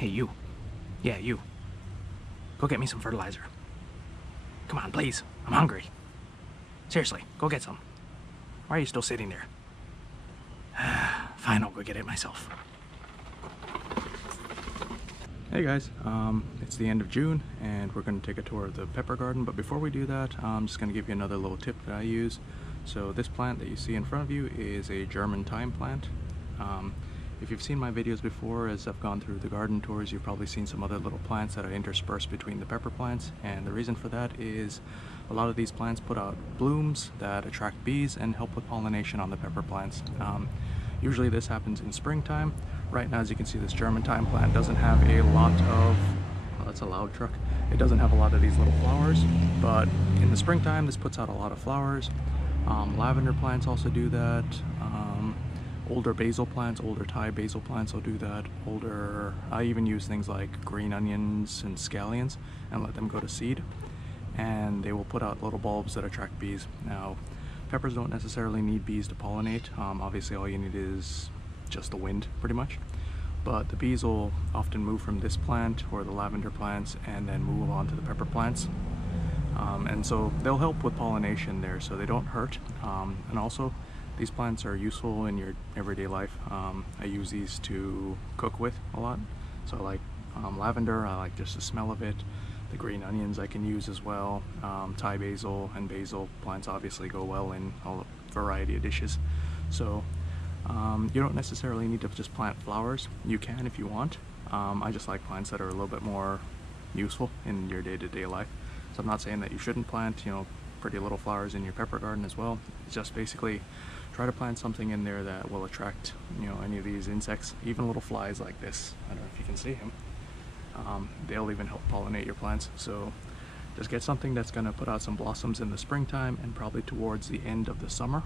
Hey, you. Yeah, you. Go get me some fertilizer. Come on, please. I'm hungry. Seriously, go get some. Why are you still sitting there? Fine, I'll go get it myself. Hey guys, it's the end of June and we're going to take a tour of the pepper garden, but before we do that, I'm just going to give you another little tip that I use. So this plant that you see in front of you is a German thyme plant. If you've seen my videos before, as I've gone through the garden tours, you've probably seen some other little plants that I intersperse between the pepper plants, and the reason for that is a lot of these plants put out blooms that attract bees and help with pollination on the pepper plants. Usually this happens in springtime. Right now, as you can see, this German thyme plant doesn't have a lot of, oh, that's a loud truck. It doesn't have a lot of these little flowers, but in the springtime this puts out a lot of flowers. Lavender plants also do that. Older basil plants, older Thai basil plants will do that. I even use things like green onions and scallions and let them go to seed, and they will put out little bulbs that attract bees. Now, peppers don't necessarily need bees to pollinate. Obviously all you need is just the wind, pretty much. But the bees will often move from this plant or the lavender plants and then move on to the pepper plants. And so they'll help with pollination there, so they don't hurt. And also, these plants are useful in your everyday life. I use these to cook with a lot. So I like lavender, I like just the smell of it. The green onions I can use as well. Thai basil and basil plants obviously go well in a variety of dishes. So you don't necessarily need to just plant flowers. You can if you want. I just like plants that are a little bit more useful in your day-to-day life. So I'm not saying that you shouldn't plant, pretty little flowers in your pepper garden as well. It's just basically try to plant something in there that will attract, any of these insects, even little flies like this. I don't know if you can see him. They'll even help pollinate your plants. So just get something that's going to put out some blossoms in the springtime and probably towards the end of the summer.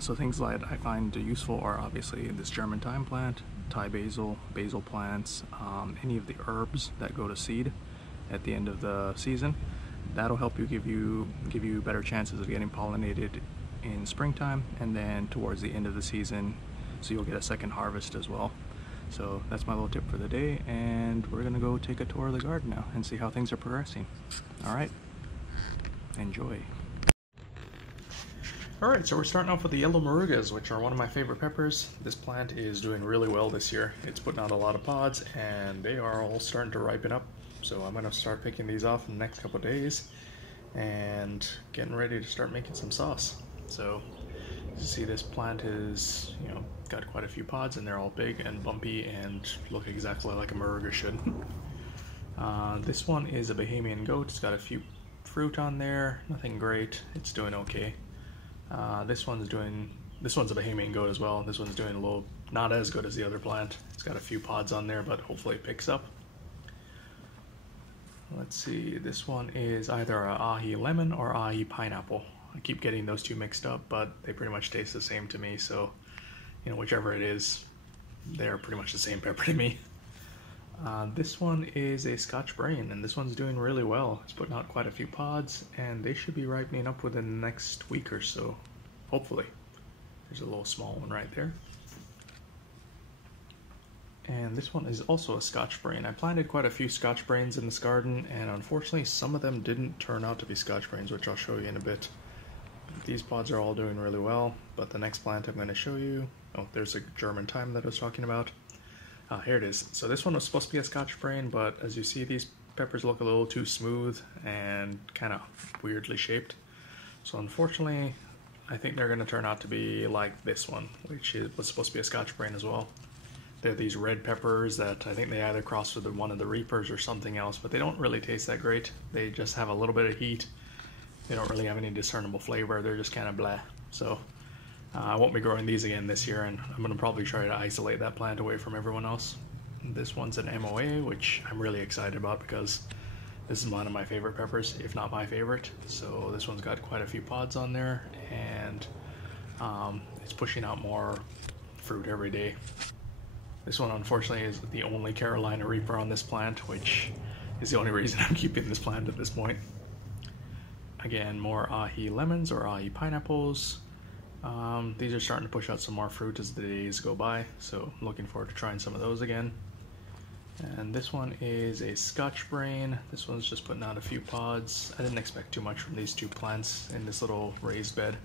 So things that I find useful are obviously this German thyme plant, Thai basil, basil plants, any of the herbs that go to seed at the end of the season. That'll help you give you better chances of getting pollinated in springtime and then towards the end of the season, so you'll get a second harvest as well. So that's my little tip for the day, and we're gonna go take a tour of the garden now and see how things are progressing. All right, enjoy. All right, so we're starting off with the yellow morugas, which are one of my favorite peppers. This plant is doing really well this year. It's putting out a lot of pods and they are all starting to ripen up. So I'm gonna start picking these off in the next couple of days and getting ready to start making some sauce. So as you see, this plant is, got quite a few pods and they're all big and bumpy and look exactly like a moruga should. This one is a Bahamian goat. It's got a few fruit on there, nothing great. It's doing okay. This one's a Bahamian goat as well. This one's doing a little, not as good as the other plant. It's got a few pods on there, but hopefully it picks up. Let's see, this one is either a ahi lemon or ahi pineapple. I keep getting those two mixed up, but they pretty much taste the same to me, so whichever it is, they're pretty much the same pepper to me. This one is a Scotch Bonnet, and this one's doing really well. It's putting out quite a few pods, and they should be ripening up within the next week or so, hopefully. There's a little small one right there. And this one is also a Scotch Bonnet. I planted quite a few Scotch Bonnets in this garden, and unfortunately some of them didn't turn out to be Scotch Bonnets, which I'll show you in a bit. These pods are all doing really well, but the next plant I'm going to show you, oh, there's a German thyme that I was talking about. Here it is. So this one was supposed to be a Scotch Bonnet, but as you see, these peppers look a little too smooth and kind of weirdly shaped. So unfortunately, I think they're going to turn out to be like this one, which was supposed to be a Scotch Bonnet as well. They're these red peppers that I think they either crossed with one of the Reapers or something else, but they don't really taste that great. They just have a little bit of heat. They don't really have any discernible flavor. They're just kind of blah. So I won't be growing these again this year, and I'm going to probably try to isolate that plant away from everyone else. This one's an MOA, which I'm really excited about because this is one of my favorite peppers, if not my favorite. So this one's got quite a few pods on there, and it's pushing out more fruit every day. This one, unfortunately, is the only Carolina Reaper on this plant, which is the only reason I'm keeping this plant at this point. Again, more ahi lemons or ahi pineapples. These are starting to push out some more fruit as the days go by, so I'm looking forward to trying some of those again. And this one is a Scotch Brain. This one's just putting out a few pods. I didn't expect too much from these two plants in this little raised bed.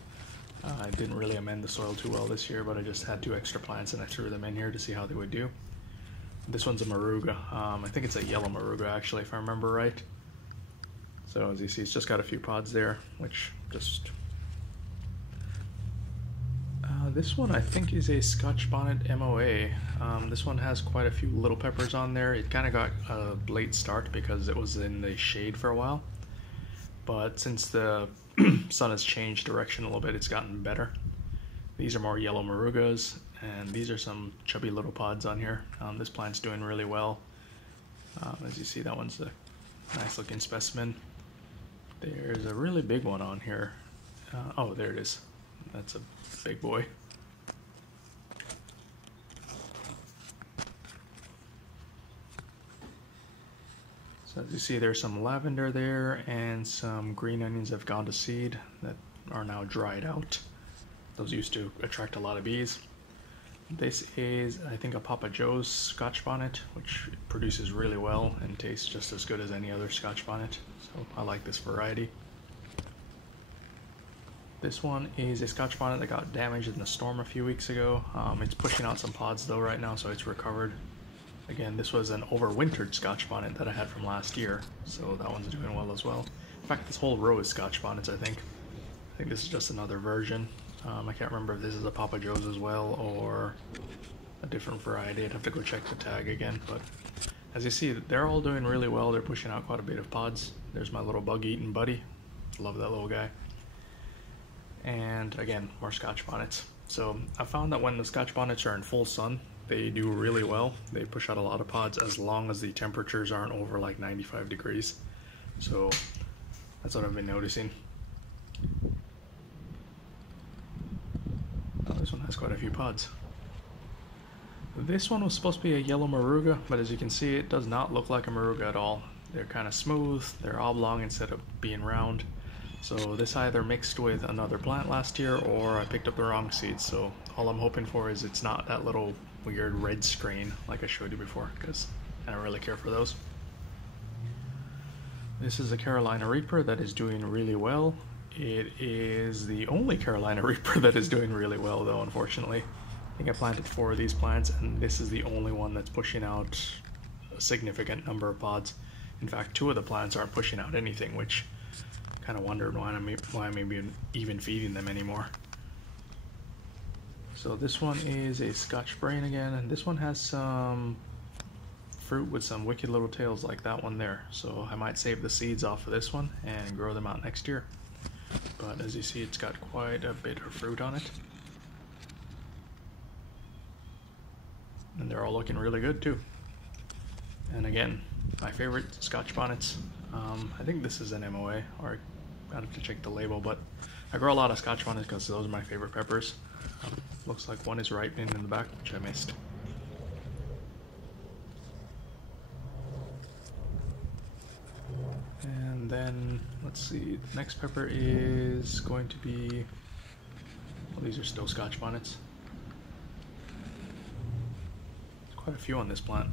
I didn't really amend the soil too well this year, but I just had 2 extra plants and I threw them in here to see how they would do. This one's a Moruga. I think it's a yellow Moruga actually, if I remember right. So as you see, it's just got a few pods there, which just... this one I think is a Scotch Bonnet MOA. This one has quite a few little peppers on there. It kind of got a late start because it was in the shade for a while. But since the sun has changed direction a little bit, it's gotten better. These are more yellow Morugas, and these are some chubby little pods on here. This plant's doing really well. As you see, that one's a nice looking specimen. There's a really big one on here. Oh, there it is. That's a big boy. So as you see, there's some lavender there and some green onions that have gone to seed that are now dried out. Those used to attract a lot of bees. This is, I think, a Papa Joe's Scotch Bonnet, which produces really well and tastes just as good as any other Scotch Bonnet. So I like this variety. This one is a Scotch Bonnet that got damaged in the storm a few weeks ago. It's pushing out some pods though right now, so it's recovered. Again, this was an overwintered Scotch Bonnet that I had from last year, so that one's doing well as well. In fact, this whole row is Scotch Bonnets, I think. I think this is just another version. I can't remember if this is a Papa Joe's as well or a different variety. I'd have to go check the tag again, but as you see, they're all doing really well. They're pushing out quite a bit of pods. There's my little bug-eating buddy. Love that little guy. And again, more Scotch Bonnets. So I found that when the Scotch Bonnets are in full sun, they do really well. They push out a lot of pods as long as the temperatures aren't over like 95 degrees. So that's what I've been noticing. Oh, this one has quite a few pods. This one was supposed to be a yellow Moruga, but as you can see, it does not look like a Moruga at all. They're kind of smooth, they're oblong instead of being round. So this either mixed with another plant last year or I picked up the wrong seeds. So all I'm hoping for is it's not that little weird red screen like I showed you before, because I don't really care for those. This is a Carolina Reaper that is doing really well. It is the only Carolina Reaper that is doing really well though, unfortunately. I think I planted 4 of these plants and this is the only one that's pushing out a significant number of pods. In fact, 2 of the plants aren't pushing out anything, which kind of wondered why I'm even feeding them anymore. So this one is a Scotch Brain again, and this one has some fruit with some wicked little tails like that one there. So I might save the seeds off of this one and grow them out next year. But as you see, it's got quite a bit of fruit on it. And they're all looking really good too. And again, my favorite Scotch Bonnets. I think this is an MOA, or I'd have to check the label, but I grow a lot of Scotch Bonnets because those are my favorite peppers. Looks like one is ripening in the back, which I missed. And then, let's see, the next pepper is going to be, well, these are still Scotch Bonnets. There's quite a few on this plant.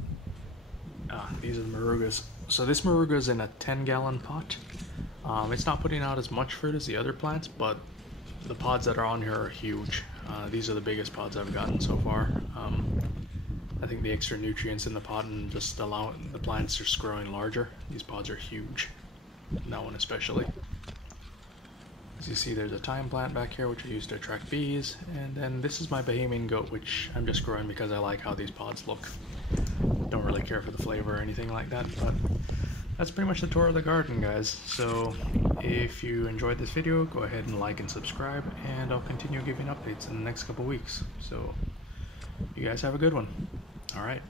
These are the Morugas. So this Moruga is in a 10-gallon pot. It's not putting out as much fruit as the other plants, but the pods that are on here are huge. These are the biggest pods I've gotten so far. I think the extra nutrients in the pot and just allowing the plants just growing larger. These pods are huge. That one especially. As you see, there's a thyme plant back here which I use to attract bees, and then this is my Bahamian goat, which I'm just growing because I like how these pods look. Don't really care for the flavor or anything like that, but that's pretty much the tour of the garden, guys. So if you enjoyed this video, go ahead and like and subscribe, and I'll continue giving updates in the next couple weeks. So you guys have a good one. All right.